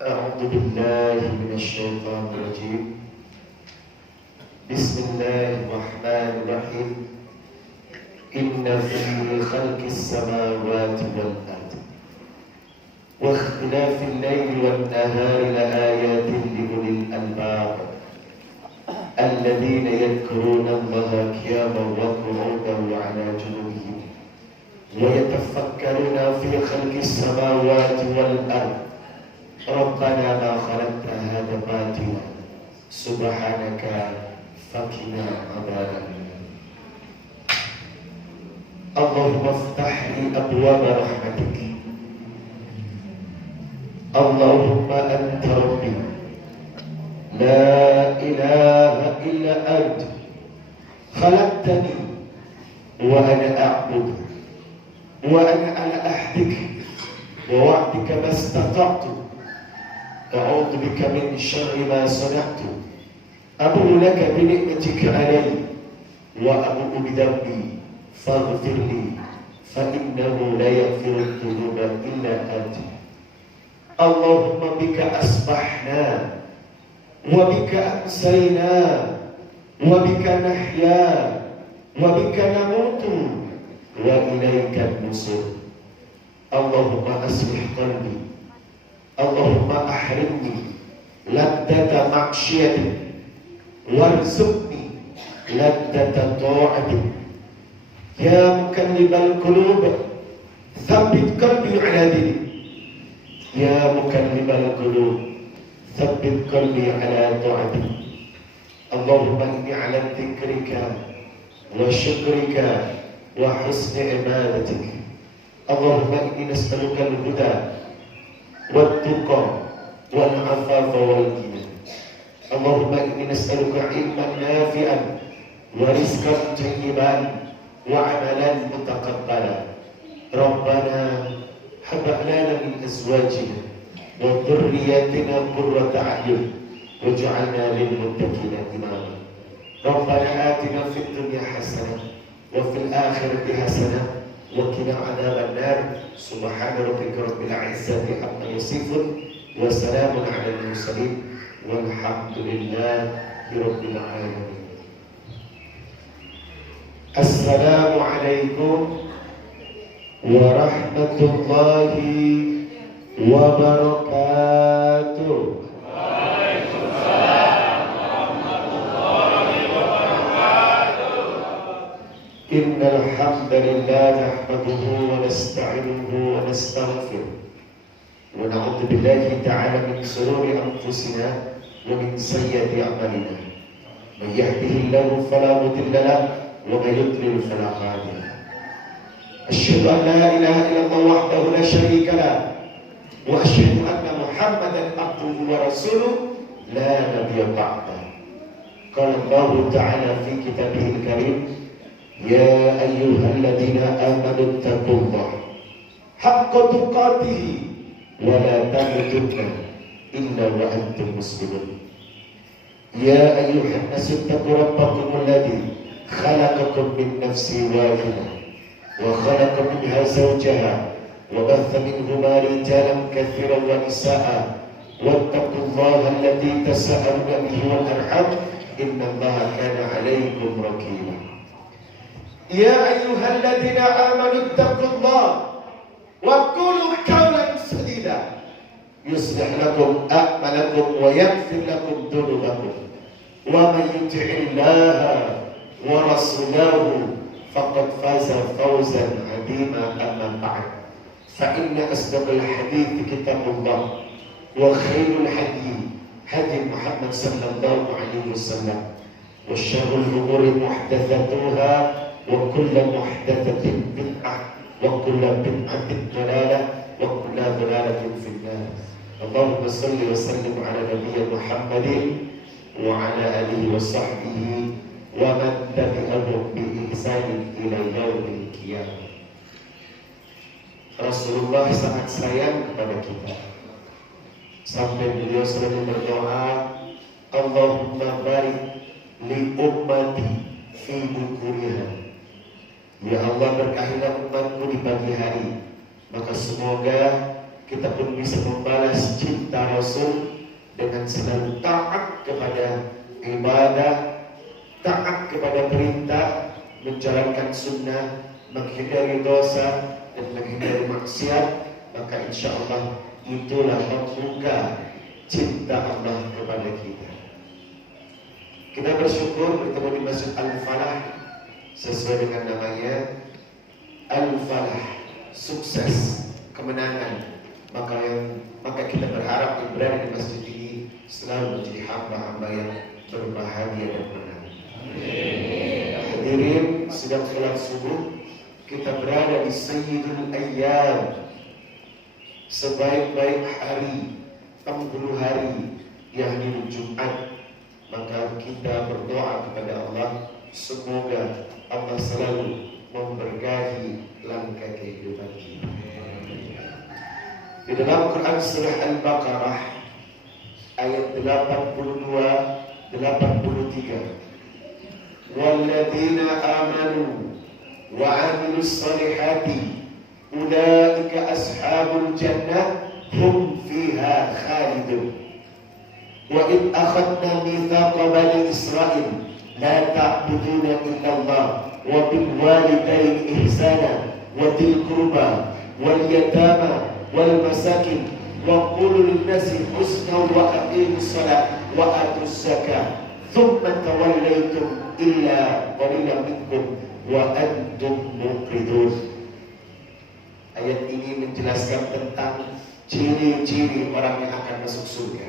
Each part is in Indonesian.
أعوذ بالله من الشيطان الرجيم. بسم الله الرحمن الرحيم. إن في خلق السماوات والأرض واختلاف الليل والنهار لآيات لأولي الألباب الذين يذكرون الله قياما وقعودا وعلى جنوبهم ويتفكرون في خلق السماوات والأرض ربنا ما خلقت هذا باطلا سبحانك فقنا عذاب النار. اللهم افتح لي أبواب رحمتك. اللهم أنت ربي لا إله إلا أنت خلقتني وأنا أعبدك وأنا على عهدك ووعدك ما استطعت. أعوذ بك من شر ما صنعت. أبو لك بنعمتك علي وأبو بذنبي فاغفر لي فإنه لا يغفر الذنوب إلا أنت. اللهم بك أصبحنا وبك أمسينا وبك نحيا وبك نموت وإليك النصر. اللهم أصلح قلبي. اللهم أحرمني لذة معصيتك وارزقني لذة طاعتك. يا مقلب القلوب ثبت قلبي على دينك. يا مقلب القلوب ثبت قلبي على طاعتك. اللهم إني على ذكرك وشكرك وحسن عبادتك. اللهم إني نسألك الهدى والتقى والعفاف والغنى. اللهم إني نسألك علما نافعا ورزقا طيبا وعملا متقبلا. ربنا هب لنا من أزواجنا وذرياتنا قرة أعين واجعلنا للمتقين إماما. ربنا آتنا في الدنيا حسنة وفي الآخرة حسنة وقنا عذاب النار. سبحان ربك رب العزة عما يصفون وسلام على المرسلين والحمد لله رب العالمين. السلام عليكم ورحمة الله وبركاته. وعليكم السلام ورحمة الله وبركاته. إن الحمد لله نحمده ونستعينه ونستغفره ونعوذ بالله تعالى من شرور أنفسنا ومن سيئات أعمالنا. من يهده الله فلا مضل له ومن يضلل فلا هادي له. أشهد أن لا إله إلا الله وحده لا شريك له وأشهد أن محمدا عبده ورسوله لا نبي بعده. قال الله تعالى في كتابه الكريم: يا أيها الذين آمنوا اتقوا الله حق تقاته ولا تموتن إلا وأنتم مسلمون. يا أيها الناس اتقوا ربكم الذي خلقكم من نفس واحدة وخلق منها زوجها وبث منهما رجالا كثيرا ونساء واتقوا الله الذي تساءلون به والأرحام إن الله كان عليكم رقيبا. يا أيها الذين آمنوا اتقوا الله وقولوا قولا سديدا يصلح لكم أعمالكم ويغفر لكم ذنوبكم ومن يطع الله ورسوله فقد فاز فوزا عظيما. أما بعد فإن أصدق الحديث كتاب الله وخير الهدي هدي محمد صلى الله عليه وسلم وشر الأمور محدثاتها وكل محدثة بدعة وكل بدعة ضلالة وكل ضلالة في النار. اللهم صل وسلم على نبينا محمد وعلى آله وصحبه ومن تبعهم بإحسان إلى يوم القيامة. Rasulullah sangat sayang kepada kita sampai beliau selalu berdoa, Allahumma barik li ummati fi bukuriha. Ya Allah, berkahilah umatku di pagi hari, maka semoga kita pun bisa membalas cinta Rasul dengan selalu taat kepada ibadah, taat kepada perintah, menjalankan sunnah, menghindari dosa dan menghindari maksiat. Maka insya Allah itulah membuka cinta Allah kepada kita. Kita bersyukur bertemu di Masjid Al-Falah sesuai dengan namanya, Al-Falah, sukses, kemenangan. Maka kita berharap yang berada di masjid ini selalu menjadi hamba-hamba yang berbahagia dan menang. Hadirin, sedang sholat subuh, kita berada di Sayyidul Ayyam, sebaik-baik hari, penghulu hari, yakni Jumat. Maka kita berdoa kepada Allah, semoga Allah selalu memberkahi langkah kehidupan kita. Di dalam Quran surah Al-Baqarah ayat 82-83, walladzina amanu wa 'amilus solihati ulaika ashabul jannah hum fiha khalidun. Wa id akhadna mithaqa bani Israil la ta'buduna illa Allah wa bil walidayni ihsana wa dhil qurba wal yatama wal masakin wa qulu lin nasi husna wa aqimus shalah wa atuz zakah thumma tawallaytum illa qalilan minkum wa antum muqridun. Ayat ini menjelaskan tentang ciri-ciri orang yang akan masuk surga.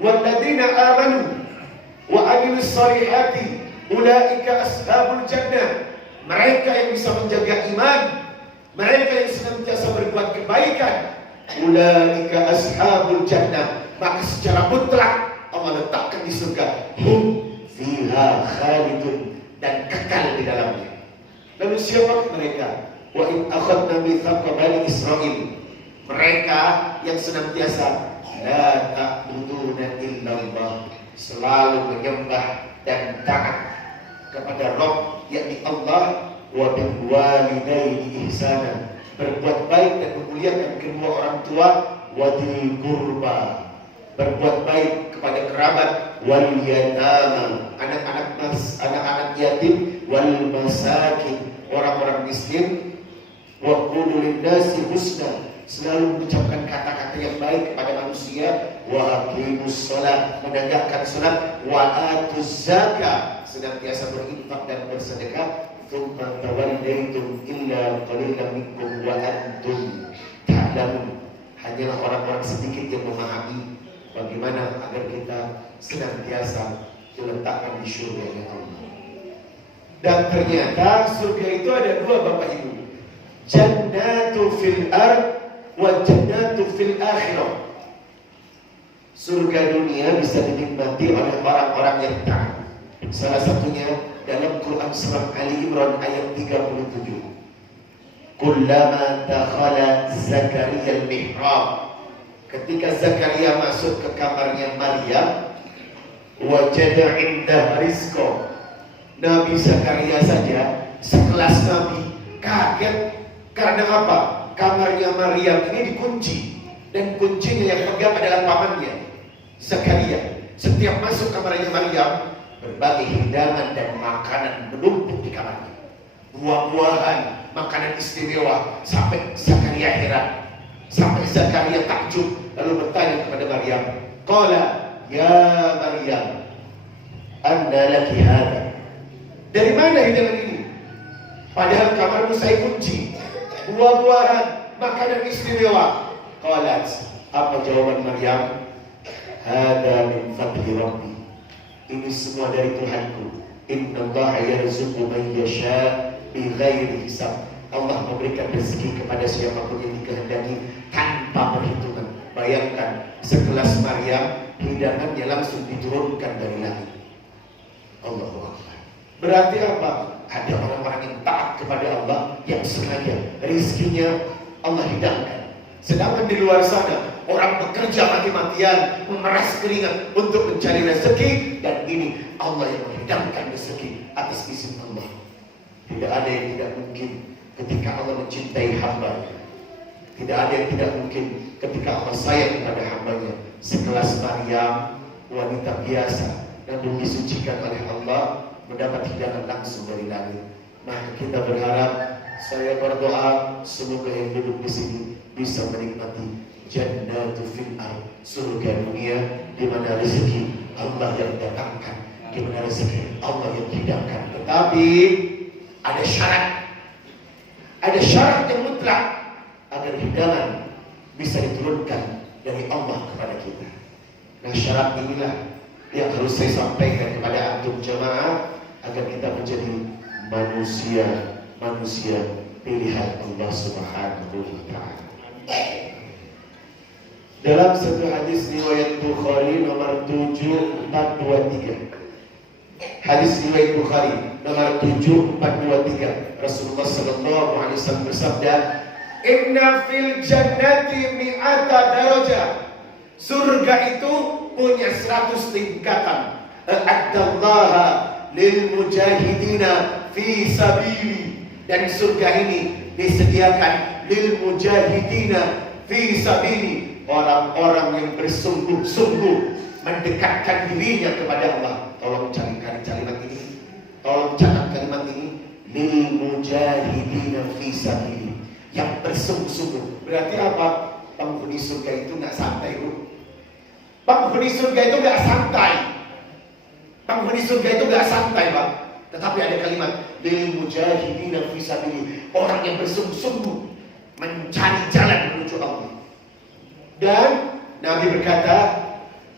Walladzina amanu wa amilus solihati ulaika ashabul jannah. Mereka yang bisa menjaga iman, mereka yang senantiasa berbuat kebaikan, ulaika ashabul jannah, maka secara mutlak Allah letakkan di surga, hum fiha khalidun, dan kekal di dalamnya. Lalu siapa mereka? Wa in akhadna mithaqa bani Israil, mereka yang senantiasa la ta'buduna illallah, selalu menyembah dan taat kepada Rabb, yakni Allah, wa bil walidaini ihsana, berbuat baik dan memuliakan kedua orang tua, wa dzil qurba, berbuat baik kepada kerabat, wal yatama, anak-anak yatim, wal masakin, orang-orang miskin, wa qulu lin nasi husna, selalu mengucapkan kata-kata yang baik kepada manusia, wa aqimus shalah, menegakkan salat, wa atuz zakah, senantiasa berinfak dan bersedekah, thumma tawallaytum illa qalilan minkum wa antum ta'lamun. Hanyalah orang-orang sedikit yang memahami bagaimana agar kita senantiasa diletakkan di surga Allah. Dan ternyata surga itu ada dua, Bapak Ibu. Jannatu fil ard wa jannatu fil akhirah. Surga dunia bisa dinikmati oleh orang-orang yang taat. Salah satunya dalam Quran surah Ali Imran ayat 37. Kullama dakhala Zakaria al-mihrab, ketika Zakaria masuk ke kamarnya Maryam, wajada indah rizqa, Nabi Zakaria saja sekelas Nabi kaget. Karena apa? Kamarnya Maryam ini dikunci, dan kuncinya yang pegang adalah pamannya Zakaria. Setiap masuk kamarnya Maryam, berbagai hidangan dan makanan menumpuk di kamarnya, buah-buahan, makanan istimewa, sampai Zakaria heran, sampai Zakaria takjub, lalu bertanya kepada Maryam, qala ya Maryam, anna laki hada, dari mana hidangan ini? Padahal kamarmu saya kunci, buah-buahan, makanan istimewa. Qalat, apa jawaban Maryam? Hada min fadli Rabbi, ini semua dari Tuhanku. Innallaha yarzuqu man yasha bighairi hisab, Allah memberikan rezeki kepada siapapun yang dikehendaki tanpa perhitungan. Bayangkan, sekelas Maryam, hidangannya langsung diturunkan dari langit. Allahu Akbar. Berarti apa? Ada orang-orang yang taat kepada Allah, yang sengaja rezekinya Allah hidangkan. Sedangkan di luar sana, orang bekerja mati-matian, memeras keringat untuk mencari rezeki, dan ini Allah yang menghidangkan rezeki atas izin Allah. Tidak ada yang tidak mungkin ketika Allah mencintai hamba. Tidak ada yang tidak mungkin ketika Allah sayang kepada hambanya. Sekelas Maryam, wanita biasa, namun disucikan oleh Allah, mendapat hidangan langsung dari langit. Maka kita berharap, saya berdoa semoga yang duduk di sini bisa menikmati Jannatul fil ardh, surga dunia, di mana rezeki Allah yang datangkan, di mana rezeki Allah yang hidangkan. Tetapi ada syarat yang mutlak agar hidangan bisa diturunkan dari Allah kepada kita. Nah, syarat inilah yang harus saya sampaikan kepada antum jemaah agar kita menjadi manusia pilihan Allah Subhanahu wa taala. Dalam satu hadis riwayat Bukhari nomor 7423. Hadis riwayat Bukhari nomor 7423. Rasulullah sallallahu alaihi wasallam bersabda, "Inna fil jannati mi'ata darajah." Surga itu punya 100 tingkatan. A'addallaha lil mujahidina fi sabili. Dan surga ini disediakan lil mujahidina fi sabili, orang-orang yang bersungguh-sungguh mendekatkan dirinya kepada Allah. Tolong carikan kalimat ini. Tolong catat kalimat ini. Lil mujahidina fi sabili, yang bersungguh-sungguh. Berarti apa? Penghuni surga itu nggak santai, Bu. Penghuni surga itu nggak santai. Penghuni surga itu nggak santai, Pak. Tetapi ada kalimat lil mujahidina fi sabili, orang yang bersungguh-sungguh mencari jalan menuju Allah. Dan Nabi berkata,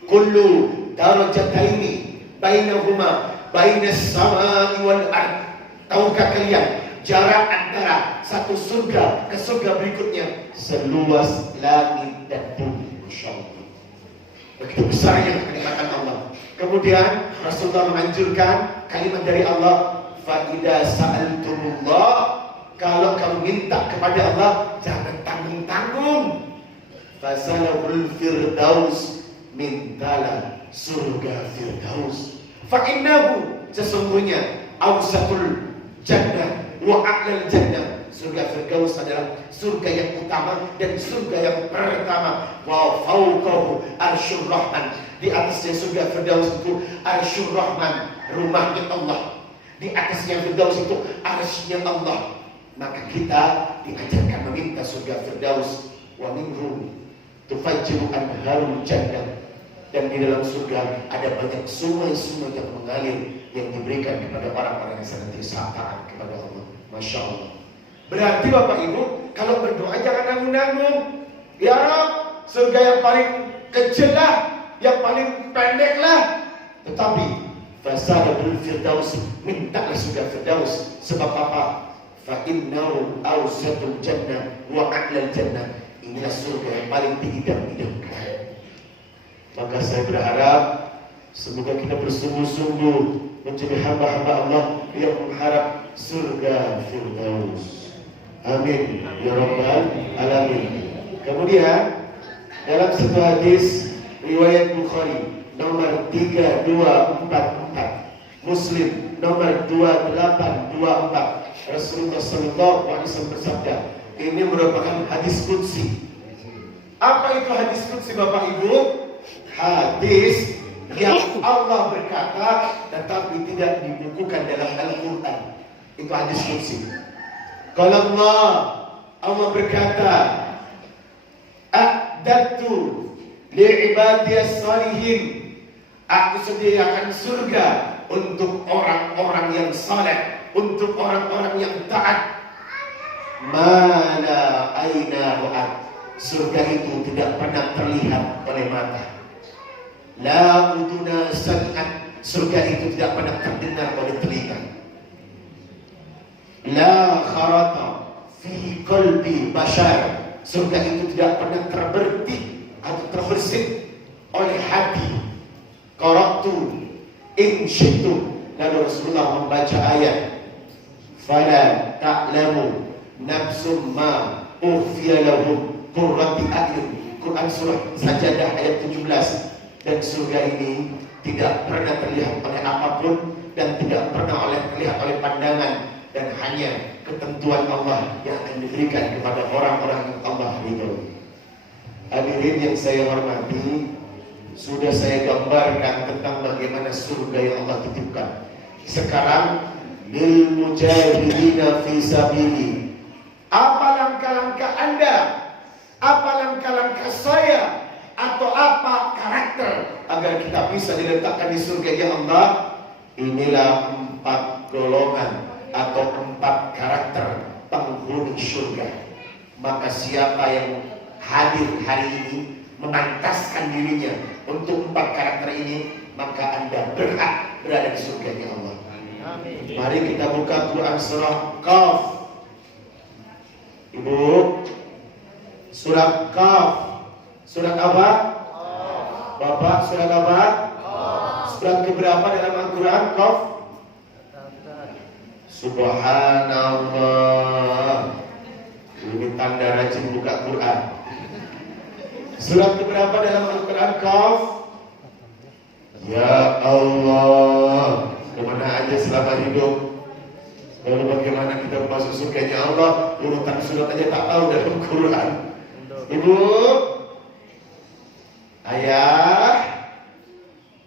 kullu darajataini bainahuma bainas samai wal ard. Tahukah kalian jarak antara satu surga ke surga berikutnya seluas langit dan bumi? Masya Allah. Begitu besarnya kenikmatan Allah. Kemudian Rasulullah menganjurkan kalimat dari Allah, fa idza sa'altumullah, kalau kamu minta kepada Allah jangan tanggung-tanggung. Fasalahul firdaus, mintalah surga firdaus. Fa innahu, sesungguhnya awsatul jannah wa a'lal jannah, surga firdaus adalah surga yang utama dan surga yang pertama. Wa fawqahu arsyur rahman, di atasnya surga firdaus itu arsyur rahman, rumahnya Allah. Di atasnya firdaus itu arsy-nya Allah. Maka kita diajarkan meminta surga firdaus. Wa minhum tufajjiru anharul jannah, dan di dalam surga ada banyak sungai-sungai yang mengalir yang diberikan kepada orang-orang yang senantiasa taat kepada Allah. Masya Allah. Berarti Bapak Ibu, kalau berdoa jangan nanggung-nanggung. Ya Rabb, surga yang paling kecil lah, yang paling pendek lah. Tetapi fasalul firdaus, mintalah surga firdaus. Sebab apa? Fa innahu awsatul jannah wa a'lal jannah. Inilah surga yang paling diidam-idamkan. Maka saya berharap semoga kita bersungguh-sungguh menjadi hamba-hamba Allah yang mengharap surga firdaus. Amin ya rabbal alamin. Kemudian dalam satu hadis riwayat Bukhari nomor 3244, Muslim nomor 2824, Rasulullah sallallahu alaihi wasallam bersabda, ini merupakan hadis qudsi. Apa itu hadis qudsi Bapak Ibu? Hadis yang Allah berkata tetapi tidak dibukukan dalam Al-Quran. Itu hadis qudsi. Kalau Allah berkata, a'dadtu li'ibadiyas salihin, aku sediakan surga untuk orang-orang yang saleh, untuk orang-orang yang taat. Mala aina ra'at, surga itu tidak pernah terlihat oleh mata. La uduna sami'at, surga itu tidak pernah terdengar oleh telinga. La kharata fi qalbi bashar, surga itu tidak pernah terberti atau terbersit oleh hati. Qara'tu in syi'tum, lalu Rasulullah membaca ayat, fala ta'lamu nafsum ma ukhfiya lahum qurrati a'yun, Quran surah Sajadah ayat 17. Dan surga ini tidak pernah terlihat oleh apapun dan tidak pernah terlihat oleh pandangan, dan hanya ketentuan Allah yang akan diberikan kepada orang-orang yang Allah ridhoi. Hadirin yang saya hormati, sudah saya gambarkan tentang bagaimana surga yang Allah titipkan. Sekarang lil mujahidina fi sabili. Apa langkah-langkah Anda? Apa langkah-langkah saya? Atau apa karakter agar kita bisa diletakkan di surga Allah? Inilah 4 golongan atau 4 karakter penghuni surga. Maka siapa yang hadir hari ini memantaskan dirinya untuk 4 karakter ini, maka Anda berhak berada di surga Allah. Amin. Mari kita buka Quran surah Qaf. Ibu, surat Qaf. Surat apa? Bapak, surat apa? Surat keberapa dalam Al-Quran? Qaf. Subhanallah. Ini tanda rajin buka Quran. Surat keberapa dalam Al-Quran? Qaf. Ya Allah, kemana aja selama hidup? Lalu bagaimana kita masuk surganya Allah? Urutan surat aja tak tahu dalam Quran. Ibu, ayah,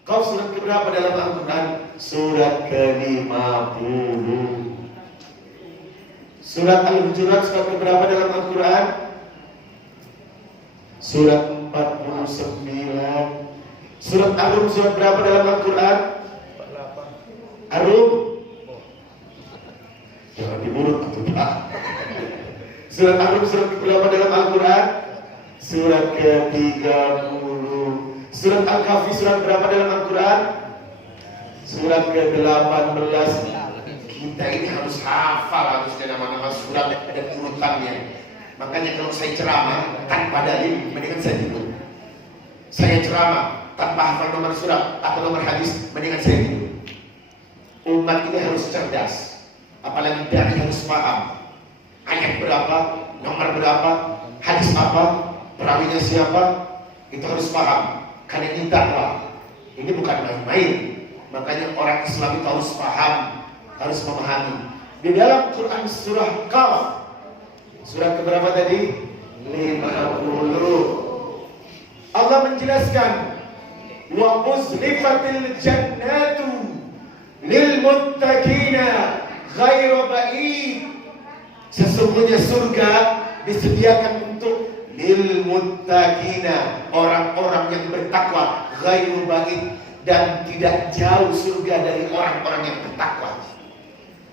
Qaf surat keberapa dalam Al-Quran? Surat ke-50. Surat Al-Hujurat surat keberapa dalam Al-Quran? Surat 49. Surat Ar-Rum surat berapa dalam Al-Quran? Ar-Rum. Jangan diburuk atau Pak. Surat Ar-Rum surat berapa dalam Al-Quran? Surat ke-30. Surat Al-Kahfi surat berapa dalam Al-Quran? Surat ke-18. Kita ini harus hafal harusnya nama-nama surat dan urutannya. Makanya kalau saya ceramah tanpa dalil, mendingan saya tidur. Saya ceramah tanpa hafal nomor surat atau nomor hadis, mendingan saya tidur. Umat ini harus cerdas, apalagi dari harus paham. Ayat berapa, nomor berapa, hadis apa, perawinya siapa, itu harus paham. Karena ini dakwah, ini bukan main-main. Makanya orang Islam itu harus paham, harus memahami. Di dalam Quran surah Qaf, surat keberapa tadi? 50. Allah menjelaskan, wa uzlifatil jannatu lil muttaqina ghairu ba'id. Sesungguhnya surga disediakan untuk lil muttaqina, orang-orang yang bertakwa, ghairu ba'id, dan tidak jauh surga dari orang-orang yang bertakwa.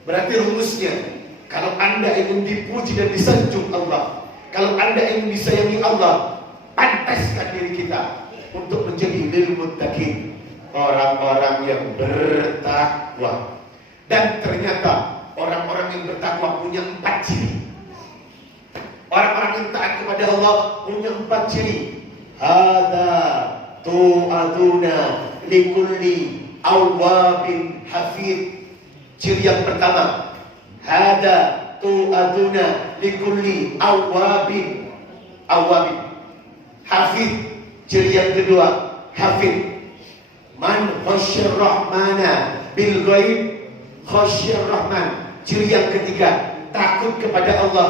Berarti rumusnya, kalau Anda ingin dipuji dan disanjung Allah, kalau Anda ingin disayangi Allah, pantaskan diri kita untuk menjadi lil muttaqin, orang-orang yang bertakwa. Dan ternyata orang-orang yang bertakwa punya 4 ciri. Orang-orang yang taat kepada Allah punya 4 ciri. Hada tu'aduna likulli awwabin hafid. Ciri yang pertama, hada tu'aduna likulli awwabin hafid. Ciri yang kedua, hafid. Man khasyir rahmana bil ghaib khasyir rahman. Ciri yang ketiga, takut kepada Allah.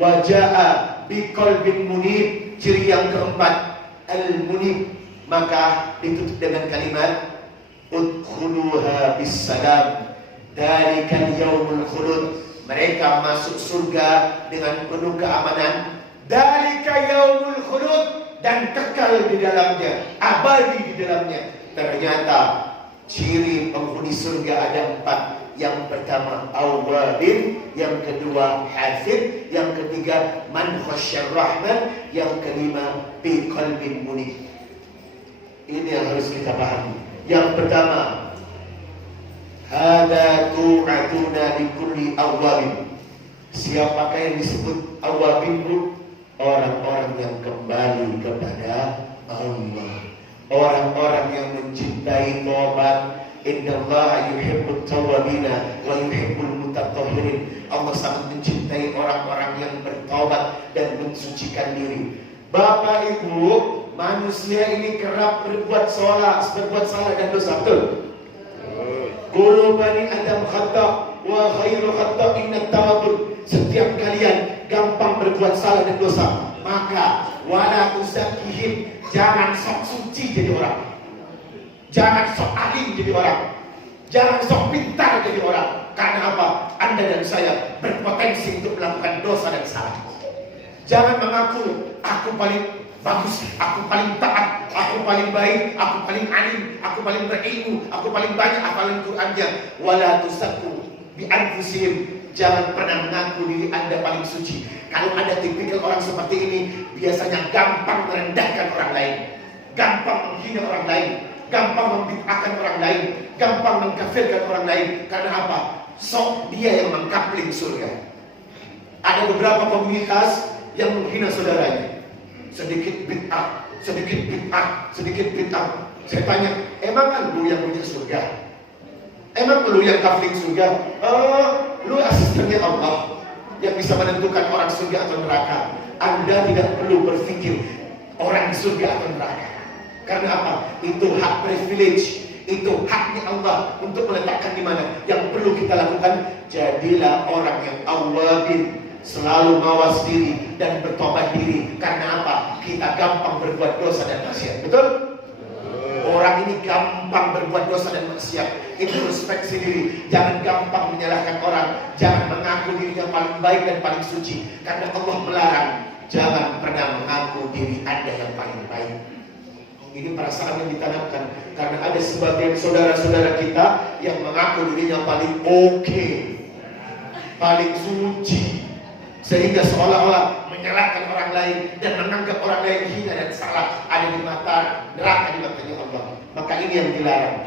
Waja'a biqalbin munib. Ciri yang keempat, al-munib. Maka ditutup dengan kalimat udkhuluha bisalam. Dalikal yaumul khulud. Mereka masuk surga dengan penuh keamanan. Dalika yaumul khulud, dan kekal di dalamnya, abadi di dalamnya. Ternyata ciri penghuni surga ada 4. Yang pertama awwabin, yang kedua hafid, yang ketiga man khasyar rahman, yang kelima bi qalbin munib. Ini yang harus kita pahami. Yang pertama, hada tu'atuna likulli awwabin. Siapakah yang disebut awwabin, Bu? Orang-orang yang kembali kepada Allah, orang-orang yang mencintai taubat. Innallaha yuhibbut tawwabina wa yuhibbul mutatahhirin. Allah sangat mencintai orang-orang yang bertaubat dan mensucikan diri. Bapak Ibu, manusia ini kerap berbuat salah dan dosa. Betul? Qulu bani Adam khata'. wa khairul khata'in at-tawwabun. Setiap kalian gampang berbuat salah dan dosa, maka wala tuzakkihim, jangan sok suci jadi orang. Jangan sok alim jadi orang. Jangan sok pintar jadi orang. Karena apa? Anda dan saya berpotensi untuk melakukan dosa dan salah. Jangan mengaku aku paling bagus, aku paling taat, aku paling baik, aku paling alim, aku paling berilmu, aku paling banyak hafalan Qur'annya. Wala tusakku bi anfusihim, jangan pernah mengaku diri Anda paling suci. Kalau ada tipikal orang seperti ini, biasanya gampang merendahkan orang lain, gampang menghina orang lain, gampang membid'ahkan orang lain, gampang mengkafirkan orang lain. Karena apa? Sok dia yang mengkapling surga. Ada beberapa komunitas yang menghina saudaranya. Sedikit bid'ah, sedikit bid'ah, sedikit bid'ah. Saya tanya, emang lu yang punya surga? Emang lu yang kafling surga? Lu asistennya Allah yang bisa menentukan orang surga atau neraka. Anda tidak perlu berpikir orang surga atau neraka. Karena apa? Itu hak privilege, itu haknya Allah untuk meletakkan di mana. Yang perlu kita lakukan, jadilah orang yang awwabin, selalu mawas diri dan bertobat diri. Karena apa? Kita gampang berbuat dosa dan maksiat. Betul? Orang ini gampang berbuat dosa dan maksiat. Introspeksi diri. Jangan gampang menyalahkan orang. Jangan mengaku diri yang paling baik dan paling suci. Karena Allah melarang. Jangan pernah mengaku diri Anda yang paling baik. Ini perasaan yang ditanamkan. Karena ada sebagian saudara-saudara kita yang mengaku dirinya paling oke, paling suci, sehingga seolah-olah menyalahkan orang lain dan menganggap orang lain hina dan salah, ada di mata neraka di matanya Allah. Maka ini yang dilarang.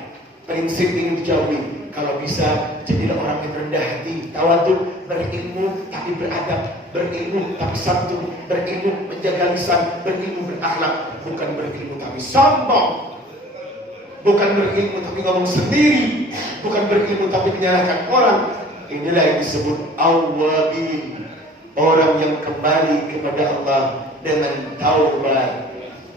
Prinsip ini dijauhi. Kalau bisa, jadilah orang yang rendah hati, tawadhu, berilmu tapi beradab, berilmu tapi santun, berilmu menjaga lisan, berilmu berakhlak, bukan berilmu tapi sombong, bukan berilmu tapi ngomong sendiri, bukan berilmu tapi menyalahkan orang. Inilah yang disebut awwabin, orang yang kembali kepada Allah dengan taubat.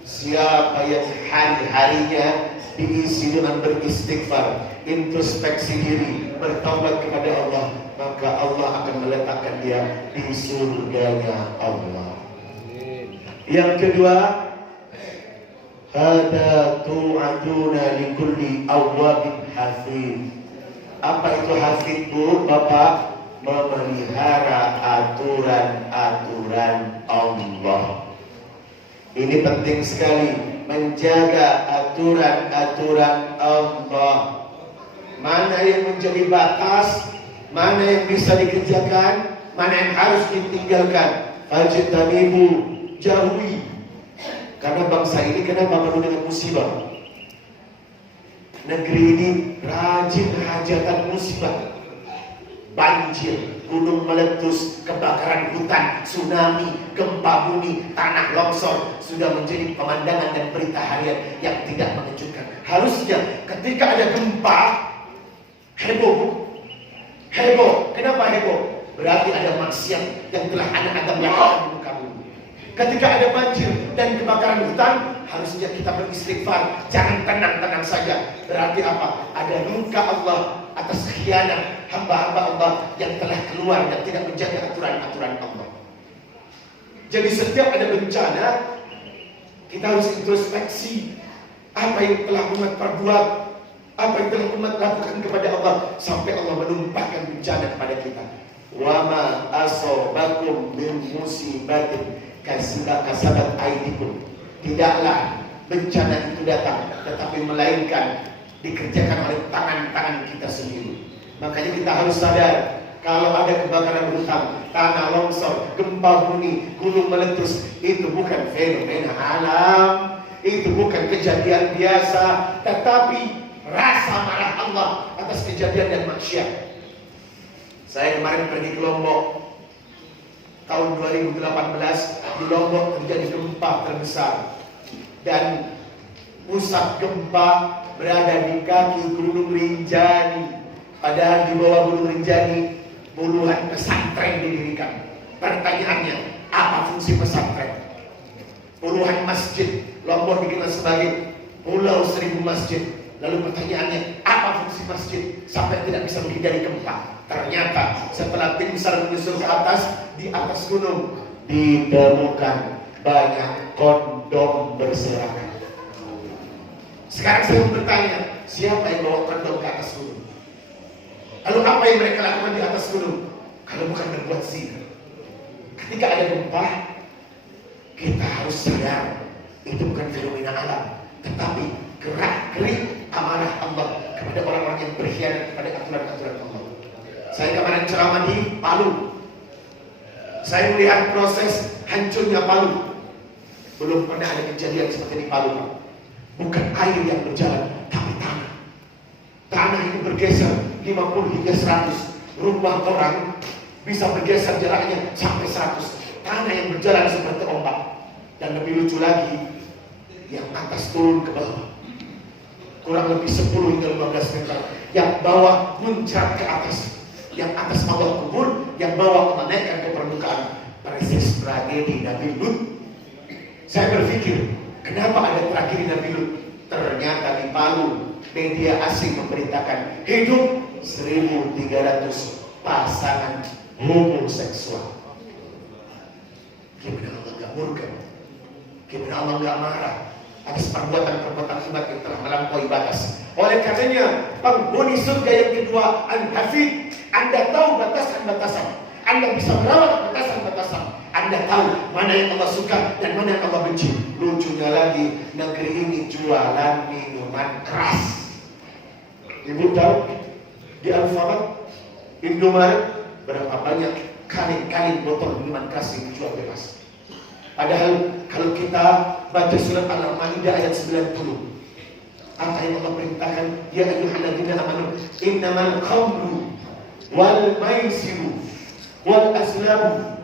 Siapa yang hari-harinya diisi dengan beristighfar, introspeksi diri, bertaubat kepada Allah, maka Allah akan meletakkan dia di surganya Allah. Yang kedua, hada tu'aduna likulli awwabin hafid. Apa itu hafid, Bu, Bapak? Memelihara aturan-aturan Allah. Ini penting sekali, menjaga aturan-aturan Allah. Mana yang menjadi batas, mana yang bisa dikerjakan, mana yang harus ditinggalkan. Fajtanibu, jauhi. Karena bangsa ini kenapa penuh dengan musibah? Negeri ini rajin hajatan musibah. Banjir, gunung meletus, kebakaran hutan, tsunami, gempa bumi, tanah longsor sudah menjadi pemandangan dan berita harian yang tidak mengejutkan. Harusnya ketika ada gempa, heboh. Heboh. Kenapa heboh? Berarti ada maksiat yang telah Adam lakukan di muka bumi. Ketika ada banjir dan kebakaran hutan, harusnya kita beristighfar. Jangan tenang-tenang saja. Berarti apa? Ada luka Allah atas khianat hamba-hamba Allah yang telah keluar dan tidak menjaga aturan-aturan Allah. Jadi setiap ada bencana, kita harus introspeksi apa yang telah umat perbuat, apa yang telah umat lakukan kepada Allah, sampai Allah menumpahkan bencana kepada kita. Wa ma asobakum min musibatin kasabat aidikum. Tidaklah bencana itu datang, tetapi melainkan dikerjakan oleh tangan-tangan kita sendiri. Makanya kita harus sadar, kalau ada kebakaran hutan, tanah longsor, gempa bumi, gunung meletus, itu bukan fenomena alam, itu bukan kejadian biasa, tetapi rasa marah Allah atas kejadian dan maksiat. Saya kemarin pergi ke Lombok. Tahun 2018 di Lombok terjadi gempa terbesar, dan pusat gempa berada di kaki Gunung Rinjani. Padahal di bawah Gunung Rinjani puluhan pesantren didirikan. Pertanyaannya, apa fungsi pesantren? Puluhan masjid. Lombok dikenal sebagai Pulau Seribu Masjid. Lalu pertanyaannya, apa fungsi masjid sampai tidak bisa menghindari gempa? Ternyata setelah tim SAR menyusul ke atas, di atas gunung ditemukan banyak kondom berserakan. Sekarang saya mau bertanya, siapa yang bawa kondom ke atas gunung? Lalu apa yang mereka lakukan di atas gunung? Kalau bukan berbuat zina. Ketika ada gempa, kita harus sadar itu bukan fenomena alam, tetapi gerak-gerik amarah Allah kepada orang-orang yang berkhianat kepada aturan-aturan Allah. Saya kemarin ceramah di Palu. Saya melihat proses hancurnya Palu. Belum pernah ada kejadian seperti di Palu. Bukan air yang berjalan, tapi tanah. Tanah itu bergeser 50 hingga 100. Rumah orang bisa bergeser jaraknya sampai 100. Tanah yang berjalan seperti ombak. Dan lebih lucu lagi, yang atas turun ke bawah. Kurang lebih 10 hingga 15 meter. Yang bawah muncrat ke atas. Yang atas Allah kubur, yang bawah menaikkan ke permukaan. Persis tragedi Nabi Lut. Saya berpikir, kenapa ada tragedi Nabi Lut? Ternyata di Palu, media asing memberitakan hidup 1.300 pasangan homoseksual. Gimana Allah gak murka? Gimana Allah gak marah atas perbuatan-perbuatan umat yang telah melampaui batas? Oleh karenanya, penghuni surga yang kedua, Al-Hafid, Anda tahu batasan-batasan. Anda bisa merawat batasan-batasan. Anda tahu mana yang Allah suka dan mana yang Allah benci. Lucunya lagi, negeri ini jualan minuman keras. Ibu tahu di Alfamart, Indomaret, berapa banyak kaleng-kaleng botol minuman keras yang dijual bebas. Padahal kalau kita baca surat Al-Maidah ayat 90, apa yang Allah perintahkan? Ya ayyuhalladzina amanu innamal khamru wal maisiru wal azlamu.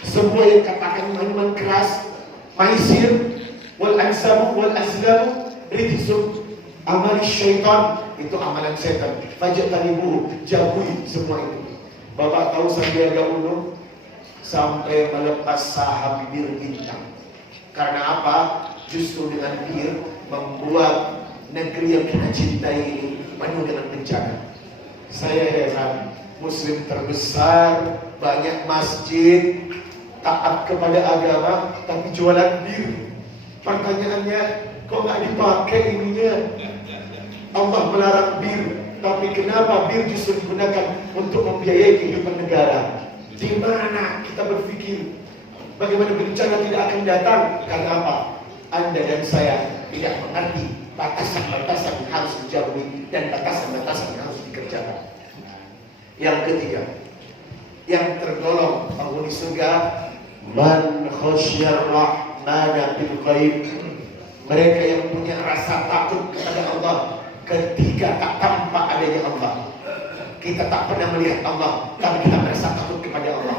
Semua yang katakan minuman keras, maisir, wal ansabu wal azlamu rijsun amal syaitan, itu amalan setan. Fajtanibuhu, jauhi semua itu. Bapak tahu Sandiaga Uno sampai melepas saham bir bintang. Karena apa? Justru dengan bir membuat negeri yang kita cintai ini penuh dengan bencana. Saya heran, Muslim terbesar, banyak masjid, taat kepada agama, tapi jualan bir. Pertanyaannya, kok nggak dipakai ininya? Allah melarang bir, tapi kenapa bir justru digunakan untuk membiayai kehidupan negara? Di mana kita berpikir bagaimana bencana tidak akan datang? Karena apa? Anda dan saya tidak mengerti batasan-batasan yang harus dijauhi dan batasan-batasan yang harus dikerjakan. Yang ketiga, yang tergolong penghuni surga, man khasyar rahmana bil ghaib, mereka yang punya rasa takut kepada Allah ketika tak tampak adanya Allah. Kita tak pernah melihat Allah, tapi kita merasa takut kepada Allah.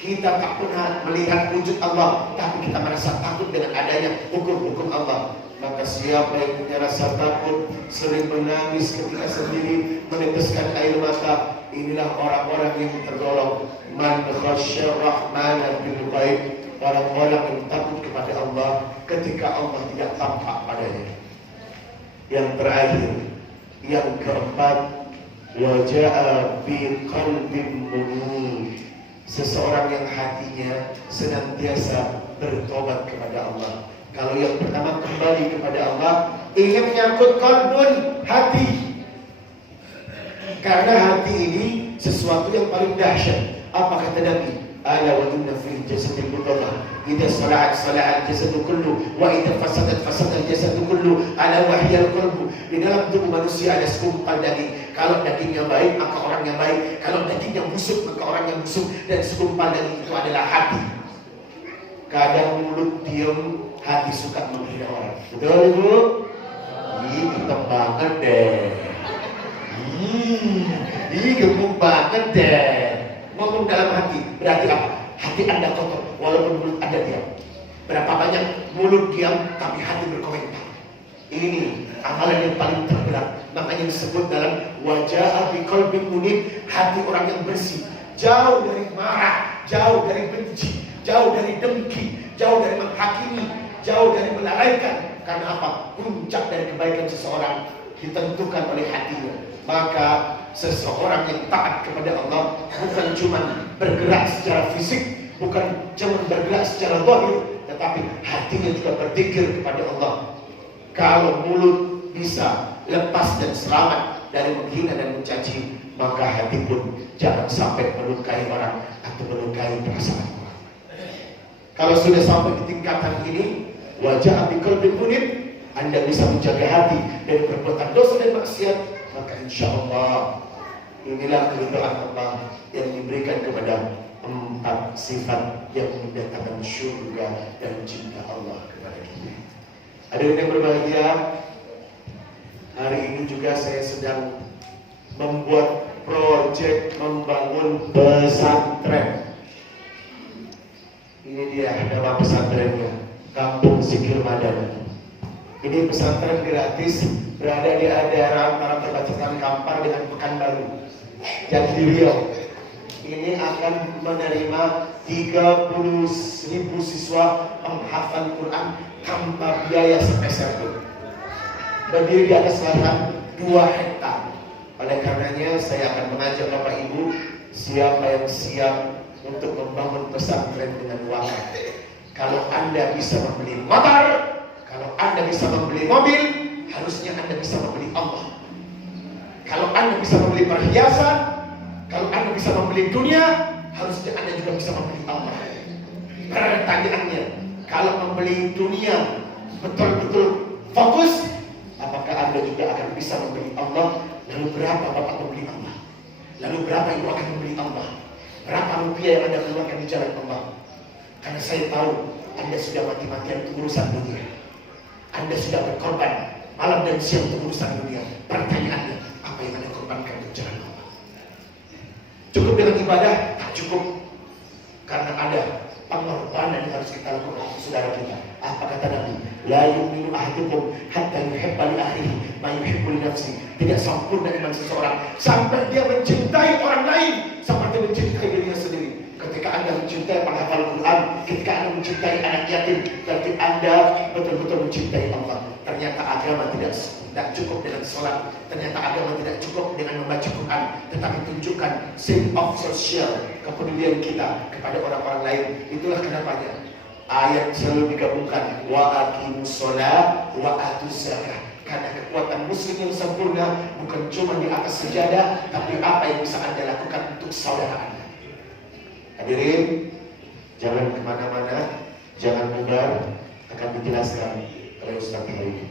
Kita tak pernah melihat wujud Allah, tapi kita merasa takut dengan adanya hukum-hukum Allah. Maka siapa yang punya rasa takut, sering menangis ketika sendiri, meneteskan air mata, inilah orang-orang yang tergolong man khasyar rahmana bil ghaib, orang-orang yang takut kepada Allah ketika Allah tidak tampak padanya. Yang terakhir, yang keempat, waja'a bi qalbin munib, seseorang yang hatinya senantiasa bertobat kepada Allah. Kalau yang pertama kembali kepada Allah, ingin menyangkut qalbun, hati. Karena hati ini sesuatu yang paling dahsyat. Apa kata Nabi? Ala wa inna fil jasadi mudghah, idza sala'at sala'al jasadu kullu, wa idza fasadat fasadal jasadu kullu, ala wahyal qalbu. Di dalam tubuh manusia ada segumpal daging. Kalau dagingnya baik, maka orangnya baik. Kalau dagingnya busuk, maka orangnya busuk. Dan segumpal daging itu adalah hati. Kadang mulut diam, hati suka menghina orang. Betul Ibu? Ih, hitam banget deh. Ih, gemuk banget deh. Ngomong dalam hati, berarti apa? Hati Anda kotor, walaupun mulut Anda diam. Berapa banyak mulut diam, tapi hati berkomentar. Ini amalan yang paling terberat. Makanya disebut dalam wajah biqalbin munib, hati orang yang bersih, jauh dari marah, jauh dari benci, jauh dari dengki, jauh dari menghakimi, jauh dari melalaikan, Karena apa? Puncak dari kebaikan seseorang ditentukan oleh hatinya. Maka seseorang yang taat kepada Allah bukan cuma bergerak secara fisik, bukan cuma bergerak secara zahir, tetapi hatinya juga berzikir kepada Allah. Kalau mulut bisa lepas dan selamat dari menghina dan mencaci, maka hati pun jangan sampai melukai orang atau melukai perasaan orang. Kalau sudah sampai di tingkatan ini, wajah biqalbin munib, Anda bisa menjaga hati dari perbuatan dosa dan maksiat, maka insya Allah inilah keridhaan Allah yang diberikan kepada 4 sifat yang mendatangkan syurga dan cinta Allah kepada kita. Hadirin yang berbahagia, hari ini juga saya sedang membuat proyek membangun pesantren. Ini dia nama pesantrennya, Kampung Zikir Madani. Ini pesantren gratis, berada di daerah antara perbatasan Kampar dengan Pekanbaru dan di Riau. Ini akan menerima 30.000 siswa menghafal Quran tanpa biaya sepeser. Berdiri di atas lahan 2 hektar. Oleh karenanya saya akan mengajak Bapak Ibu, siapa yang siap untuk membangun pesantren dengan wakaf. Kalau Anda bisa membeli motor, kalau Anda bisa membeli mobil, harusnya Anda bisa membeli Allah. Kalau Anda bisa membeli perhiasan, kalau Anda bisa membeli dunia, harusnya Anda juga bisa membeli Allah. Pertanyaannya, kalau membeli dunia betul-betul fokus, apakah Anda juga akan bisa membeli Allah? Lalu berapa Bapak membeli Allah? Lalu berapa Ibu akan membeli Allah? Berapa rupiah yang Anda keluarkan di jalan Allah? Karena saya tahu Anda sudah mati-matian untuk urusan dunia. Anda sudah berkorban malam dan siang untuk urusan dunia. Pertanyaannya, apa yang Anda korbankan untuk jalan Allah? Cukup dengan ibadah? Tak cukup. Karena ada pengorbanan yang harus kita lakukan untuk saudara kita. Apa kata Nabi? La yu'minu ahadukum hatta yuhibba li akhihi ma yuhibbu li nafsihi. Tidak sempurna iman seseorang sampai dia mencintai orang lain seperti mencintai dirinya sendiri. Ketika Anda mencintai penghafal Quran, ketika Anda mencintai anak yatim, berarti Anda betul-betul mencintai Allah. Ternyata agama tidak cukup dengan sholat, ternyata agama tidak cukup dengan membaca Quran, tetapi tunjukkan sense of social, kepedulian kita kepada orang-orang lain. Itulah kenapanya ayat selalu digabungkan wa aqimus shalah wa atuz zakah. Karena kekuatan muslim yang sempurna bukan cuma di atas sejadah, tapi apa yang bisa Anda lakukan untuk saudara Anda. Hadirin, jangan kemana-mana, jangan bubar, akan dijelaskan oleh Ustaz hari ini.